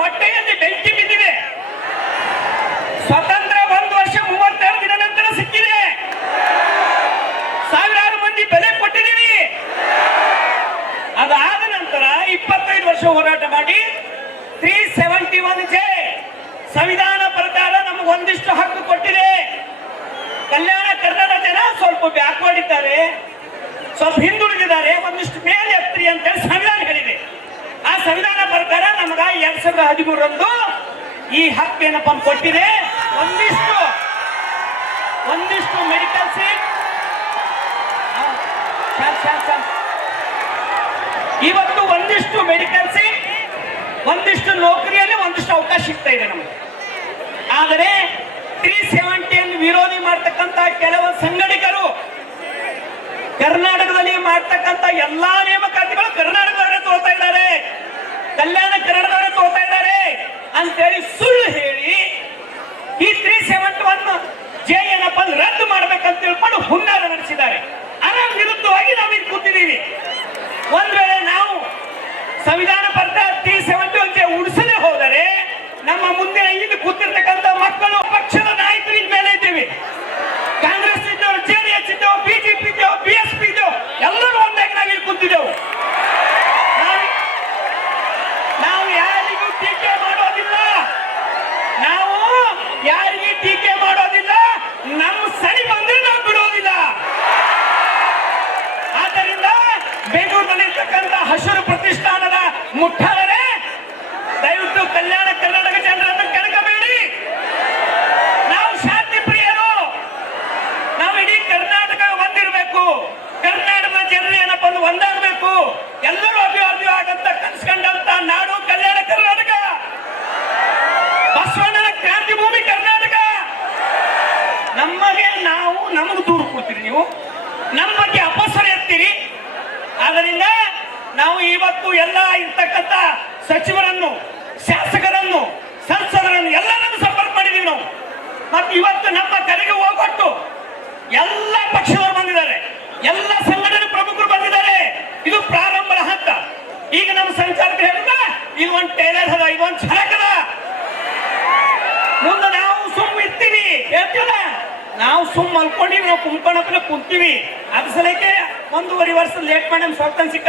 ಹೊಟ್ಟೆಯಲ್ಲಿ ಬೆಂಕಿ ಬಿದ್ದಿದೆ. ಸ್ವತಂತ್ರ ಒಂದು ವರ್ಷ ಮೂವತ್ತೆರಡು ದಿನ ನಂತರ ಸಿಕ್ಕಿದೆ. ಸಾವಿರಾರು ಮಂದಿ ಬೆಲೆ ಕೊಟ್ಟಿದ್ದೀವಿ. ಅದಾದ ನಂತರ ಇಪ್ಪತ್ತೈದು ವರ್ಷ ಹೋರಾಟ ಮಾಡಿ ತ್ರೀ ಸೆವೆಂಟಿ ಒನ್ ಜೆ ಸಂವಿಧಾನ ಪ್ರಕಾರ ನಮಗೆ ಒಂದಿಷ್ಟು ಹಕ್ಕು ಕೊಟ್ಟಿದೆ. ಕಲ್ಯಾಣ ಕರ್ನಾಟಕ ಜನ ಸ್ವಲ್ಪ ಬ್ಯಾಕ್ವರ್ಡ್ ಇದ್ದಾರೆ ಸ್ವಲ್ಪ ಹಿಂದುಳಿದಿದ್ದಾರೆ. ಒಂದಿಷ್ಟು ಮೇಲೆ ಎತ್ತಿ ಅಂತೇಳಿ ಸಂವಿಧಾನ ಹೇಳಿದೆ ಆ ಸಂವಿಧಾನ ಪ್ರಕಾರ ನಮಗ ಎರಡ್ ಸಾವಿರದ ಹದಿಮೂರರಂದು ಈ ಹಕ್ಕು ಏನಪ್ಪ ಕೊಟ್ಟಿದೆ? ಒಂದಿಷ್ಟು ಒಂದಿಷ್ಟು ಮೆಡಿಕಲ್ ಸೀಟ್ ಇವತ್ತು ಒಂದಿಷ್ಟು ಮೆಡಿಕಲ್ ಸೀಟ್ ಒಂದಿಷ್ಟು ನೌಕರಿಯಲ್ಲಿ ಒಂದಿಷ್ಟು ಅವಕಾಶ ಸಿಗ್ತಾ ಇದೆ ನಮಗೆ. ಆದರೆ ತ್ರೀ ಸೆವೆಂಟಿಯನ್ನು ವಿರೋಧಿ ಮಾಡ್ತಕ್ಕಂತ ಕೆಲವು ಸಂಘಟಕರು ಕರ್ನಾಟಕದಲ್ಲಿ ಮಾಡ್ತಕ್ಕಂತ ಎಲ್ಲಾ ಕರ್ನಾಟಕದವರೇ ತೋರ್ತಾ ಇದ್ದಾರೆ ಕಲ್ಯಾಣ ಕನ್ನಡದವರೇ ತೋರ್ತಾ ಇದ್ದಾರೆ ಅಂತೇಳಿ ಸುಳ್ಳು ಹೇಳಿ ಈ ತ್ರೀ ಸೆವೆಂಟಿ ಒನ್ ಅಂದ್ರೆ ರದ್ದು ಮಾಡ್ಬೇಕಂತ ತಿಳ್ಕೊಂಡು ಹುನ್ನಾರ ನಡೆಸಿದ್ದಾರೆ. ಅದರ ವಿರುದ್ಧವಾಗಿ ನಾವು ಇಲ್ಲಿ ಕೂತಿದ್ದೀವಿ. ಒಂದ್ ವೇಳೆ ನಾವು ಸಂವಿಧಾನ ಪ್ರಕಾರ ಟಿ ಸೆವೆಂಟಿ ಒನ್ ಜೆ ಉಳಿಸಲೇ ಹೋದರೆ ನಮ್ಮ ಮುಂದೆ ಇಲ್ಲಿ ಕೂತಿರ್ತಕ್ಕಂಥ ಬೆಂಗಳೂರಿನಲ್ಲಿರ್ತಕ್ಕಂಥ ಹಸಿರು ಪ್ರತಿಷ್ಠಾನದ ಮುಟ್ಟಾಳರೇ, ದಯವಿಟ್ಟು ಕಲ್ಯಾಣ ಕರ್ನಾಟಕ ಜನರನ್ನು ಕೆಣಕಬೇಡಿ. ನಾವು ಶಾಂತಿ ಪ್ರಿಯರು ನಾವು ಇಡೀ ಕರ್ನಾಟಕ ಒಂದಿರಬೇಕು ಕರ್ನಾಟಕದ ಜನರು ಏನಪ್ಪ ಅಂದ್ರೆ ಒಂದಾಗಬೇಕು. ಎಲ್ಲರೂ ಅಭಿವೃದ್ಧಿ ಆಗಂತ ಕನ್ಸ್ಕೊಂಡಂತ ನಾಡು ಕಲ್ಯಾಣ ಕರ್ನಾಟಕ. ಬಸವಣ್ಣನ ಕ್ರಾಂತಿ ಭೂಮಿ ಕರ್ನಾಟಕ. ನಮಗೆ ನಾವು, ನಮಗೆ ದೂರು ಕೊಡ್ತೀರಿ ನೀವು. ನಮ್ಮ ಬಗ್ಗೆ ಅಪಸರ ಎತ್ತೀರಿ. ಆದ್ದರಿಂದ ನಾವು ಇವತ್ತು ಎಲ್ಲ ಇರ್ತಕ್ಕಂಥ ಸಚಿವರನ್ನು, ಶಾಸಕರನ್ನು, ಸಂಸದರನ್ನು ಎಲ್ಲರನ್ನು ಸಂಪರ್ಕ ಮಾಡಿದೀವಿ ನಾವು. ಮತ್ತು ಇವತ್ತು ನಮ್ಮ ಕರೆಗೆ ಹೋಗೊಟ್ಟು ಎಲ್ಲ ಪಕ್ಷದವರು ಬಂದಿದ್ದಾರೆ. ಎಲ್ಲ ಸಂಘಟನೆ ಪ್ರಮುಖರು ಬಂದಿದ್ದಾರೆ. ಇದು ಪ್ರಾರಂಭದ ಹಂತ. ಈಗ ನಮ್ಮ ಸಂಚಾರಕ್ಕೆ ಹೇಳಿದ ಇದು ಒಂದು ಟೈಲರ್ ಅದ, ಇದು ಒಂದು ಛಲಕದ ಮುಂದೆ ನಾವು ಸುಮ್ಮ ಇರ್ತೀವಿ. ಹೇಳ್ತೀವಲ್ಲ? ನಾವು ಸುಮ್ಮ ಮಲ್ಕೊಂಡಿವಿ ನಾವು ಕುಂತ್ಕೊಂಡಪ್ಪನ ಕುಂತೀವಿ ಅದ್ರ ಸಲಕ್ಕೆ ಒಂದೂವರೆ ವರ್ಷ ಲೇಟ್ ಮಾಡಿ ನಮ್ ಸ್ವತಂತ್ರ ಸಿಕ್ಕ